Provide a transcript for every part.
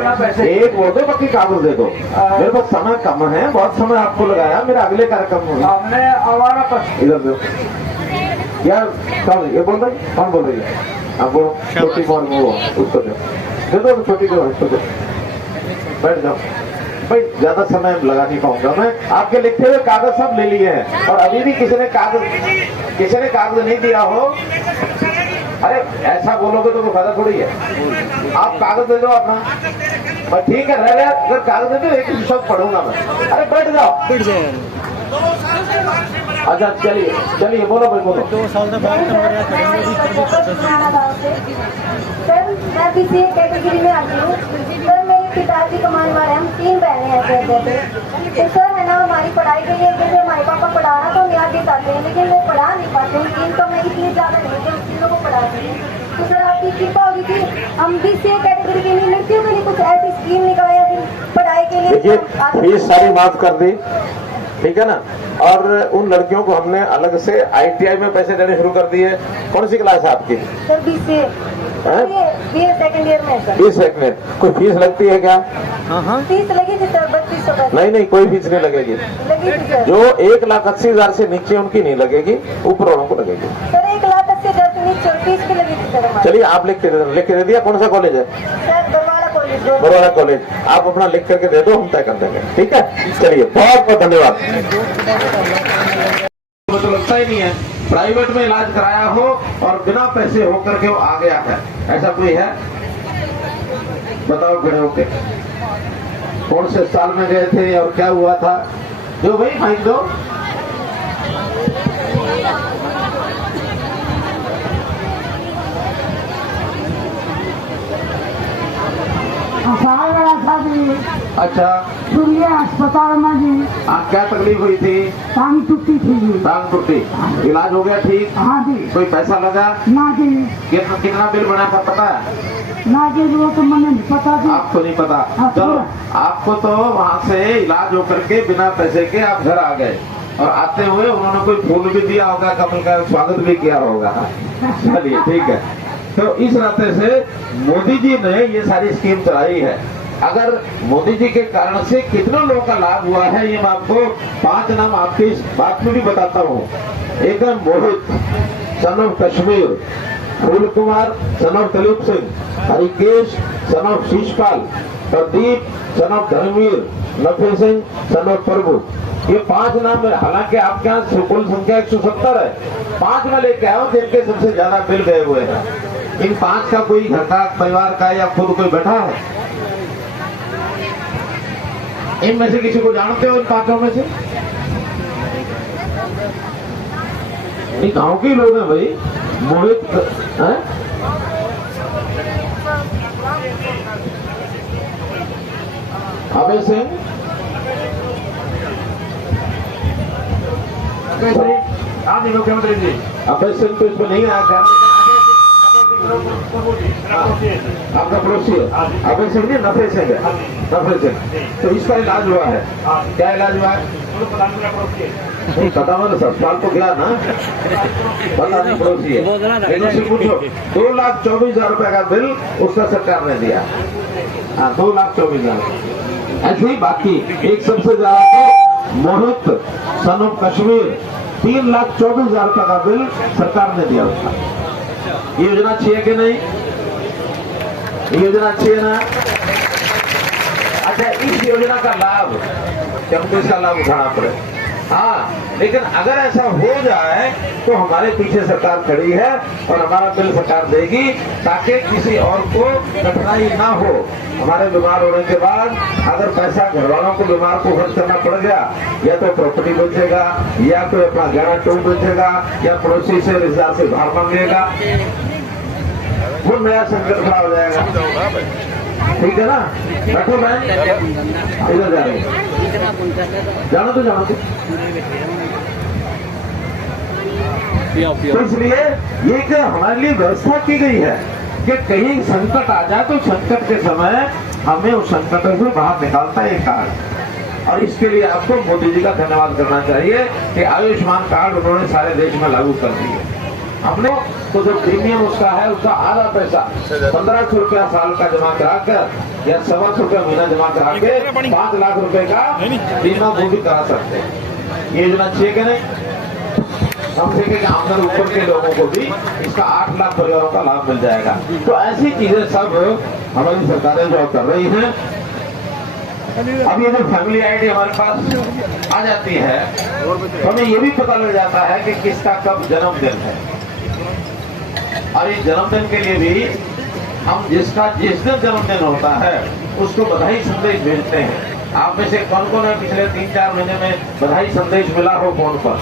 बिना पैसे। एक वो दो, बाकी कागज दे दो। मेरे पास समय कम है, बहुत समय आपको लगाया, मेरा अगले कार्यक्रम में हमने आवारा पर इधर दो यार। कौन ये बोल रही, कौन बोल रही है? आप बोलो। छोटी कौन वो उसको दे दो, छोटी को उसको दो। बैठ जाओ भाई, ज्यादा समय लगा नहीं पाऊंगा मैं। आपके लिखे हुए कागज सब ले लिए हैं, और अभी भी किसी ने कागज नहीं दिया हो। अरे ऐसा बोलोगे तो वो फायदा थोड़ी है। आप कागज दे दो अपना, पर ठीक है रह गया। अगर कागज दे दो एक शब्द पढ़ूंगा मैं। अरे बैठ जाओ। अच्छा चलिए बोलो भाई, बोलो। 2 साल से बात सर मैं बीसीए कैटेगरी में आती हूँ। सर मेरे पिताजी कमाने वाले, हम 3 बहनें हैं सर। तो सर है ना, हमारी पढ़ाई के लिए जैसे हमारे पापा पढ़ाना तो हम याद दिखाते हैं, लेकिन वो पढ़ा नहीं पाते हैं। 3 तो मैं इतनी ज्यादा नहीं कि तीनों को पढ़ाते हैं। तो सर आपकी कृपा होगी कि हम बीसीए कैटेगरी के लिए लड़कियों के लिए कुछ ऐसी स्कीम निकाले या फिर पढ़ाई के लिए। देखिए फीस सारी माफ कर दी, ठीक है ना। और उन लड़कियों को हमने अलग से ITI में पैसे देने शुरू कर दिए। कौन सी क्लास है आपकी? Sir BCA BA second year में सर। 20 सेकंड। कोई फीस लगती है क्या? फीस लगी थी सर 3200। नहीं, कोई फीस नहीं लगेगी। लगी थी सर। जो 1,80,000 से नीचे उनकी नहीं लगेगी, ऊपर वालों को लगेगी। सर 1,80,000 से नीचे फीस की लगी थी सर हमारी। चलिए आप लिख के दे दिया। कौन सा कॉलेज है? Sir Baroda college. आप अपना लिख करके दे दो, हम तय कर देंगे। ठीक है, चलिए बहुत बहुत धन्यवाद। मुझे तो लगता ही नहीं है प्राइवेट में इलाज कराया हो और बिना पैसे हो करके वो आ गया है। ऐसा कोई है? बताओ खड़े होके, कौन से साल में गए थे और क्या हुआ था? जो भाई फाइन दो। अच्छा, सूर्य अस्पताल में जी। क्या तकलीफ हुई थी? टांग टूटी थी जी। टांग टूटी, इलाज हो गया ठीक? हाँ जी। कोई पैसा लगा? ना जी। कितना बिल बना था पता है? ना जी वो तो मैंने नहीं पता जी। आपको नहीं पता? चलो आपको तो वहाँ से इलाज होकर के बिना पैसे के आप घर आ गए, और आते हुए उन्होंने कोई फूल भी दिया होगा, कमल का स्वागत भी किया होगा। चलिए ठीक है। तो इस नाते से मोदी जी ने ये सारी स्कीम चलाई है। अगर मोदी जी के कारण से कितना लोगों का लाभ हुआ है, ये मैं आपको 5 नाम आपकी इस बात में भी बताता हूँ। एक है Mohit son of Kashmir, Phool Kumar son of Daleep Singh, Harikesh son of Sheeshpal, Pradeep son of Dharmveer, Nafe Singh son of प्रभु। ये 5 नाम है। हालांकि आपके यहाँ कुल संख्या 170 है। 5 में लेके आया हूँ जिनके सबसे ज्यादा बिल गए हुए हैं। इन 5 का कोई घर का, परिवार का या खुद कोई बैठा है? इनमें से किसी को जानते हो? इन 5 में से? ये गांव के लोग हैं भाई। मोहित है? अभय सिंह, हाँ जी मुख्यमंत्री जी। अभय सिंह तो इसमें नहीं आया था। आपका पड़ोसी है अभय सिंह जी? नफे सिंह है। नफे सिंह, तो इसका इलाज हुआ है? क्या इलाज हुआ है? पता मतलब अस्पताल तो गया ना, पता नहीं पड़ोसी है। इनसे पूछो। 2,24,000 रुपए का बिल उसका सरकार ने दिया। हाँ 2,24,000। ऐसे ही बाकी एक सबसे ज्यादा तो मोहित सन ऑफ कश्मीर, 3,24,000 रुपए का बिल सरकार ने दिया उसका। ये योजना अच्छी है कि नहीं? ये योजना अच्छी है ना? अच्छा, इस योजना का लाभ हमको इसका लाभ उठाना पड़े। हाँ, लेकिन अगर ऐसा हो जाए तो हमारे पीछे सरकार खड़ी है और हमारा बिल सरकार देगी, ताकि किसी और को कठिनाई ना हो। हमारे बीमार होने के बाद अगर पैसा घर वालों को बीमार को खर्च करना पड़ गया, या तो प्रॉपर्टी बेचेगा, या कोई अपना गहना टूट बेचेगा, या पड़ोसी से रिश्तेदार से उधार मांगेगा, वो नया संकट खड़ा हो जाएगा। ठीक है ना? बैठो बहन, इधर जा रहे जानो तो जानो। तो इसलिए ये कि हमारे लिए व्यवस्था की गई है कि कहीं संकट आ जाए तो संकट के समय हमें उस संकट से बाहर निकालता है कार्ड। और इसके लिए आपको मोदी जी का धन्यवाद करना चाहिए कि आयुष्मान कार्ड उन्होंने सारे देश में लागू कर दिए। हमने तो जो प्रीमियम उसका है उसका आधा पैसा 1500 रुपया साल का जमा करा कर या 125 रुपया महीना जमा करा के 5 लाख रुपए का बीमा वो भी करा सकते हैं। ये योजना अच्छी है कि नहीं? हम देखें कि आमदन ऊपर के लोगों को भी इसका 8 लाख परिवारों का लाभ मिल जाएगा। तो ऐसी चीजें सब हमारी सरकारें जो कर रही हैं। अब ये जो फैमिली आईडी हमारे पास आ जाती है तो हमें ये भी पता लग जाता है कि किसका कब जन्मदिन है, और इस जन्मदिन के लिए भी हम जिसका जिस दिन जन्मदिन होता है उसको बधाई संदेश भेजते हैं। आप में से कौन कौन है पिछले 3-4 महीने में बधाई संदेश मिला हो फोन पर?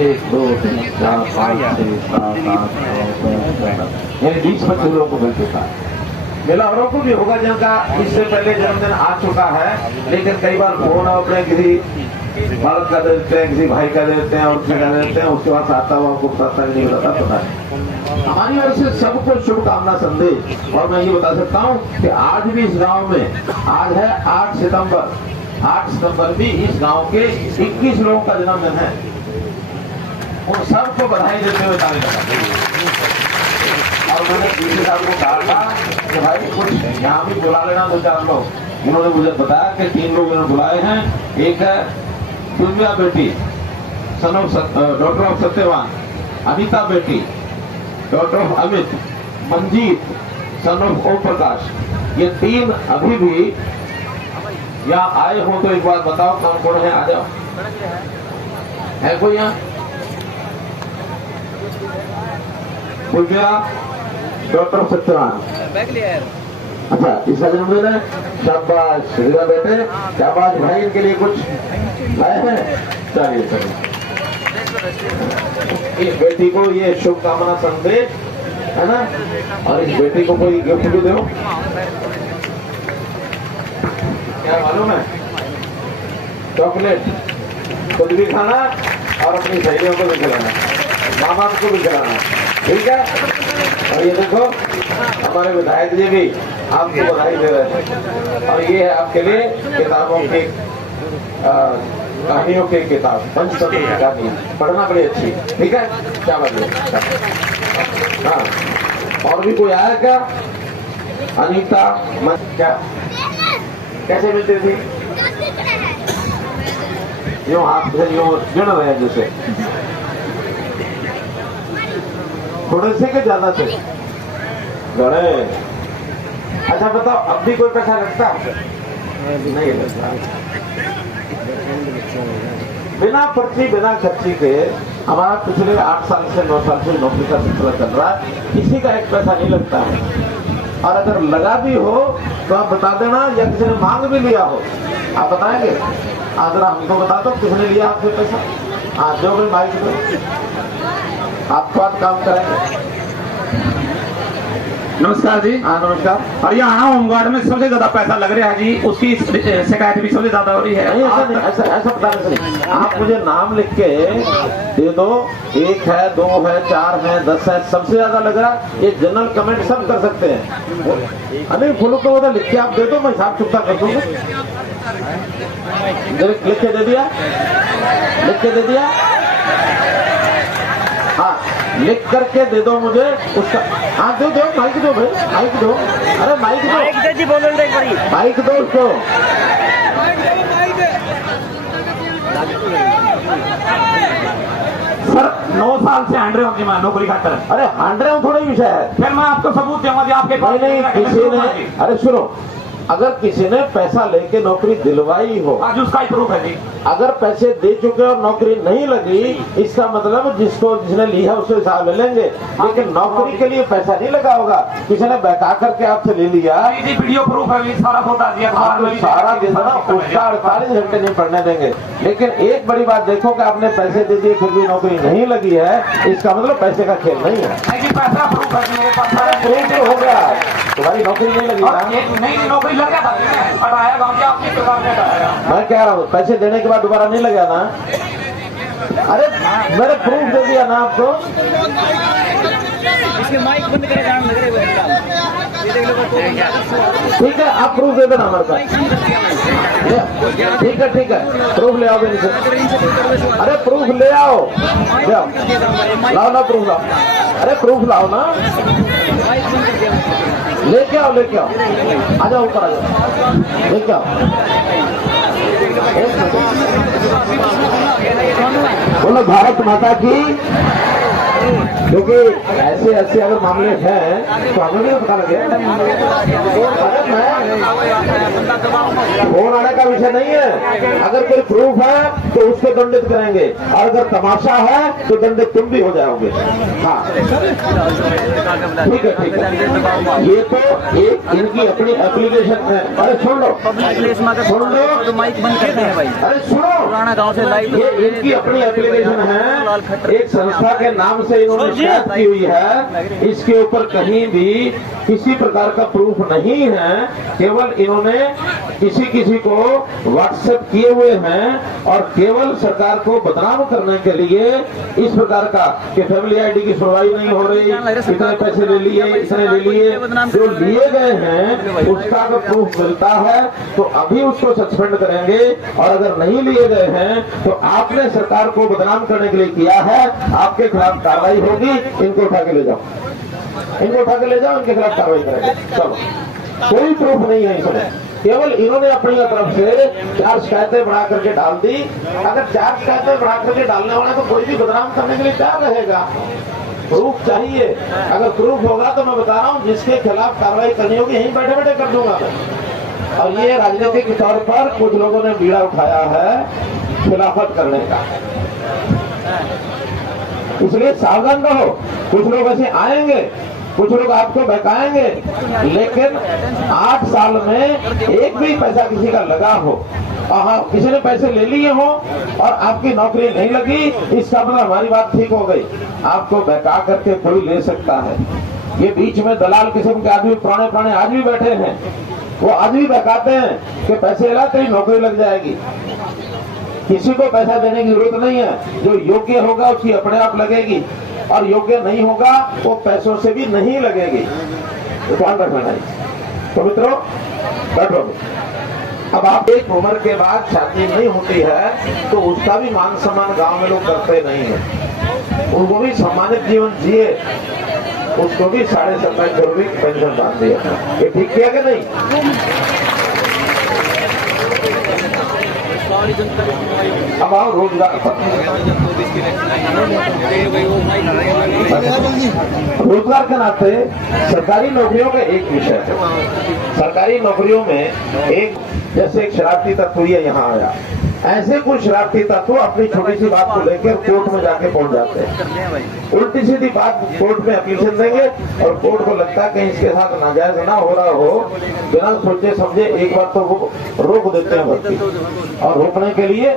1 2 3 4 5 6 7 8 9 10 20-25 लोगों को मिल चुका है। मेला औरों को भी होगा जिनका इससे पहले जन्मदिन आ चुका है, लेकिन कई बार फोन अपने किसी बालक का दे देते हैं, किसी भाई का दे देते हैं और फिर देते हैं, उसके बाद आता हुआ आपको पता नहीं होता पता है। हमारी ओर से सबको शुभकामना संदेश। और मैं ये बता सकता हूँ कि आज भी इस गांव में आज है 8 सितंबर भी इस गांव के 21 लोगों का जन्मदिन है। उन सबको बधाई देते हुए ताली बजाते। और मैंने पीछे साहब को कहा था कि भाई कुछ यहाँ भी बुला लेना 2-4 लोग। उन्होंने मुझे बताया कि 3 लोग इन्होंने बुलाए हैं। एक है दुर्गा बेटी son of doctor of Satyavan, Anita बेटी doctor of Amit, Manjeet son of Om Prakash. ये 3 अभी भी यहाँ आए हो तो एक बार बताओ कौन कौन है? आ जाओ। है कोई यहाँ? Doctor of Satyavan. अच्छा, इसका जन्मदिन है। शाबाश रीवा बेटे, शाबाश भाई। इनके लिए कुछ आए हैं? चलिए चलिए, इस बेटी को ये शुभकामना संदेश है ना, और इस बेटी को कोई गिफ्ट भी दो। क्या मालूम है? चॉकलेट खुद भी खाना और अपनी सहेलियों को भी खिलाना, मामा को भी खिलाना, ठीक है? और ये देखो हमारे विधायक जी भी आपको बधाई दे रहे हैं। और ये है आपके लिए किताबों की कहानियों की किताब, पंचतंत्र की कहानी, पढ़ना बड़ी अच्छी, ठीक है? क्या बात है? हाँ, और भी कोई आया क्या? अनीता क्या कैसे मिलती थी? यूँ हाथ से यूँ जुड़ रहे हैं जैसे, थोड़े से के ज्यादा थे बड़े। अच्छा बताओ, अब भी कोई पैसा लगता? नहीं लगता। बिना पर्ची बिना खर्ची के हमारा पिछले 8 साल से 9 साल से नौकरी का सिलसिला चल रहा है। किसी का एक पैसा नहीं लगता है। और अगर लगा भी हो तो आप बता देना, या किसी ने मांग भी लिया हो आप बताएंगे? अगर हमको बता दो किसने लिया आपसे पैसा। हाँ, जो भी माइक दो, आपको आज काम करेंगे। नमस्कार जी। हाँ नमस्कार। और यहाँ होमगार्ड में सबसे ज्यादा पैसा लग रहा है जी, उसकी शिकायत भी सबसे ज्यादा हो रही है। ऐसा बताने से आप मुझे नाम लिख के दे दो, 1 है 2 है 4 है 10 है, सबसे ज्यादा लग रहा है। ये जनरल कमेंट सब कर सकते हैं। अरे फुल को वो लिख के आप दे दो, मैं हिसाब चुकता कर दूंगा। लिख के दे दिया, लिख के दे दिया। हाँ, लिख करके दे दो मुझे उसका। हाँ दो दो, माइक दो भाई, माइक दो। अरे माइक दो, माइक दो जी, बोलो एक बारी, माइक दो उसको। सर 9 साल से हांड रहे हो जी मैं नौकरी खातर। अरे हांड रहे हो थोड़ा ही विषय है। फिर मैं आपको सबूत दूंगा जी आपके पास। नहीं किसी ने, अरे सुनो, अगर किसी ने पैसा लेके नौकरी दिलवाई हो, आज उसका ही प्रूफ है जी। अगर पैसे दे चुके और नौकरी नहीं लगी, इसका मतलब जिसने ली है उससे हिसाब ले लेंगे। लेकिन नौकरी के लिए पैसा नहीं लगा होगा, किसी ने बहका करके आपसे ले लिया। जी वीडियो प्रूफ है, सारा बता दिया। सारा दिन ना उसका 48 घंटे नहीं पढ़ने देंगे। लेकिन एक बड़ी बात देखो कि आपने पैसे दे दिए फिर भी नौकरी नहीं लगी है, इसका मतलब पैसे का खेल नहीं है। पैसा प्रूफ है मेरे पास, प्रूफ हो गया, तुम्हारी नौकरी नहीं लगी। नहीं नौकरी लग गया था, हटाया गाँव के आपकी प्रकार में हटाया। मैं कह रहा हूँ पैसे देने के बाद दोबारा नहीं लगा ना। अरे मैंने प्रूफ दे दिया ना आपको। इसके माइक बंद करे, ठीक है, आप प्रूफ दे देना हमारे पास। ठीक है, प्रूफ ले आओ मेरे से। अरे प्रूफ ले आओ, लाओ ना प्रूफ लाओ। अरे प्रूफ लाओ ना, लेके आओ। आ जाओ, ऊपर आ जाओ, लेके आओ। बोलो भारत माता की। क्योंकि ऐसे अगर मामले हैं तो हमें नहीं पता लगे। फोन आने का विषय नहीं है। अगर कोई प्रूफ है तो उसको दंडित करेंगे, और अगर तमाशा है तो दंडित तुम भी हो जाओगे। हाँ ठीक है। ये तो एक इनकी अपनी एप्लीकेशन है। अरे सुन लो, तो माइक बंद करते हैं भाई। अरे सुनो, पुराना गांव से लाइव ये इनकी अपनी एप्लीकेशन है। एक संस्था के नाम से इन्होंने शिकायत की हुई है। इसके ऊपर कहीं भी किसी प्रकार का प्रूफ नहीं है। केवल इन्होंने किसी को व्हाट्सएप किए हुए हैं, और केवल सरकार को बदनाम करने के लिए इस प्रकार का कि फैमिली आईडी की सुनवाई नहीं हो रही, इतने पैसे ले लिए, इतने ले लिए। जो लिए गए हैं उसका अगर प्रूफ मिलता है तो अभी उसको सस्पेंड करेंगे, और अगर नहीं लिए गए हैं तो आपने सरकार को बदनाम करने के लिए किया है, आपके खिलाफ कार्रवाई होगी। इनको उठा के ले जाओ, इनके खिलाफ कार्रवाई करेंगे। चलो, कोई प्रूफ नहीं है इसमें, केवल इन्होंने अपनी तरफ से 4 शिकायतें बढ़ा करके डाल दी। अगर 4 शिकायतें बढ़ा करके डालने वाला तो कोई भी बदनाम करने के लिए तैयार रहेगा। प्रूफ चाहिए। अगर प्रूफ होगा तो मैं बता रहा हूँ, जिसके खिलाफ कार्रवाई करनी होगी यहीं बैठे बैठे कर दूंगा मैं। और ये राजनीतिक तौर पर कुछ लोगों ने बीड़ा उठाया है खिलाफत करने का, इसलिए सावधान रहो। कुछ लोग ऐसे आएंगे, कुछ लोग आपको बहकाएंगे, लेकिन 8 साल में एक भी पैसा किसी का लगा हो, किसी ने पैसे ले लिए हो और आपकी नौकरी नहीं लगी, इसका मतलब हमारी बात ठीक हो गई। आपको बहका करके कोई ले सकता है। ये बीच में दलाल किस्म के आदमी पुराने आज भी बैठे हैं, वो आज भी बहकाते हैं कि पैसे ला तेरी नौकरी लग जाएगी। किसी को पैसा देने की जरूरत नहीं है। जो योग्य होगा उसकी अपने आप लगेगी, और योग्य नहीं होगा वो पैसों से भी नहीं लगेगी। ध्यान रखना है। तो मित्रों, बैठो। अब आप एक उम्र के बाद शादी नहीं होती है तो उसका भी मान सम्मान गांव में लोग करते नहीं है। उनको भी सम्मानित जीवन जिए, उसको भी 27.5 रुपये की पेंशन बांध दिया। ये ठीक किया कि नहीं? अब आओ रोजगार पर। रोजगार के नाते सरकारी नौकरियों का एक विषय है। सरकारी नौकरियों में एक जैसे एक शरारती तत्व ये यहाँ आया, ऐसे कुछ शरारती तत्व अपनी छोटी सी बात को लेकर कोर्ट में जाके पहुंच जाते हैं। उल्टी सीधी बात कोर्ट में एप्लीकेशन देंगे और कोर्ट को लगता है कहीं इसके साथ नाजायज ना हो रहा हो, बिना सोचे समझे एक बार तो वो रोक देते हैं भर्ती, और रोकने के लिए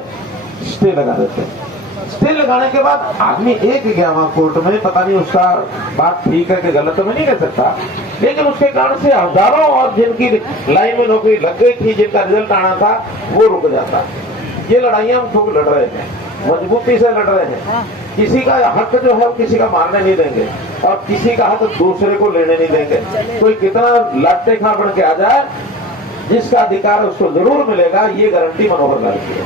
स्टे लगा देते हैं। स्टे लगाने के बाद आदमी एक गया वहां कोर्ट में, पता नहीं उसका बात ठीक है कि गलत तो मैं नहीं कह सकता, लेकिन उसके कारण से हजारों और जिनकी लाइन में नौकरी लग गई थी, जिनका रिजल्ट आना था, वो रुक जाता। ये लड़ाइयां हम खूब लड़ रहे हैं, मजबूती से लड़ रहे हैं। किसी का हक जो है वो किसी का मारने नहीं देंगे, और किसी का हक दूसरे को लेने नहीं देंगे। कोई कितना लट्टे खा बन के आ जाए, जिसका अधिकार है उसको जरूर मिलेगा, ये गारंटी मनोहर लाल की है।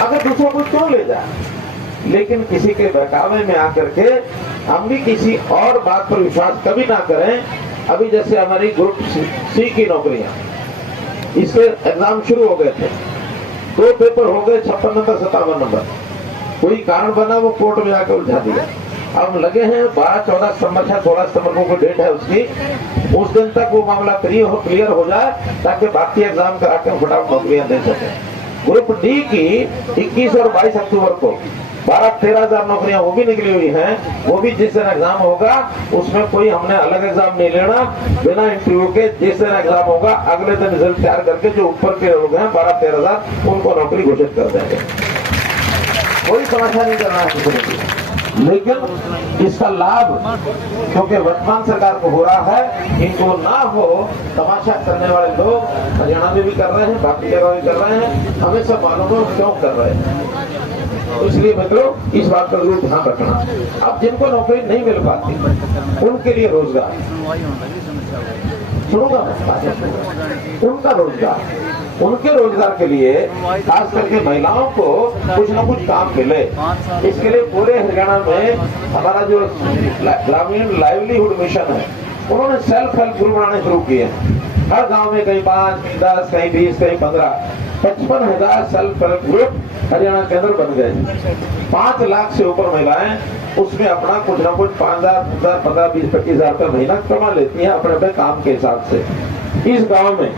अगर दूसरों को क्यों ले जाए, लेकिन किसी के बहकावे में आकर के हम भी किसी और बात पर विश्वास कभी ना करें। अभी जैसे हमारी ग्रुप सी की नौकरियां, इसके एग्जाम शुरू हो गए थे, 2 पेपर हो गए, 56 नंबर 57 नंबर। कोई कारण बना वो कोर्ट में जाकर उलझा दिया। अब लगे हैं 12-14 सितंबर या 16 सितंबर को डेट है उसकी, उस दिन तक वो मामला क्लियर हो जाए, ताकि बाकी एग्जाम करा के फटाफट नौकरियां दे सके। ग्रुप डी की 21 और 22 अक्टूबर को 12-13 हजार नौकरियां वो भी निकली हुई हैं। वो भी जिस दिन एग्जाम होगा उसमें कोई हमने अलग एग्जाम नहीं लेना, बिना इंटरव्यू के जिस दिन एग्जाम होगा अगले दिन रिजल्ट तैयार करके जो ऊपर के लोग हैं 12-13 हजार, उनको नौकरी घोषित कर देंगे। कोई समस्या नहीं करना है किसी की। लेकिन इसका लाभ क्योंकि वर्तमान सरकार को हो रहा है, इनको ना हो, तमाशा करने वाले लोग हरियाणा में भी कर रहे हैं, बाकी जगह भी कर रहे हैं, हमें सब मालूम है क्यों कर रहे हैं। तो इसलिए मित्रों इस बात का जरूर ध्यान रखना। अब जिनको नौकरी नहीं मिल पाती उनके लिए रोजगार, सुनूंगा उनका रोजगार, उनके रोजगार के लिए खास करके महिलाओं को कुछ न कुछ काम मिले, इसके लिए पूरे हरियाणा में हमारा जो ग्रामीण लाइवलीहुड मिशन है उन्होंने सेल्फ हेल्प ग्रुप बनाने शुरू किए हैं। हर गांव में कहीं 5, कहीं 10, कहीं 20, कहीं 15, 55,000 सेल्फ हेल्प ग्रुप हरियाणा के अंदर बन गए। 5 लाख से ऊपर महिलाएं उसमें अपना कुछ ना कुछ 5,000, 10,000, 15,000, 20,000, 25,000 रुपए महीना कमा लेती हैं अपने अपने काम के हिसाब से। इस गांव में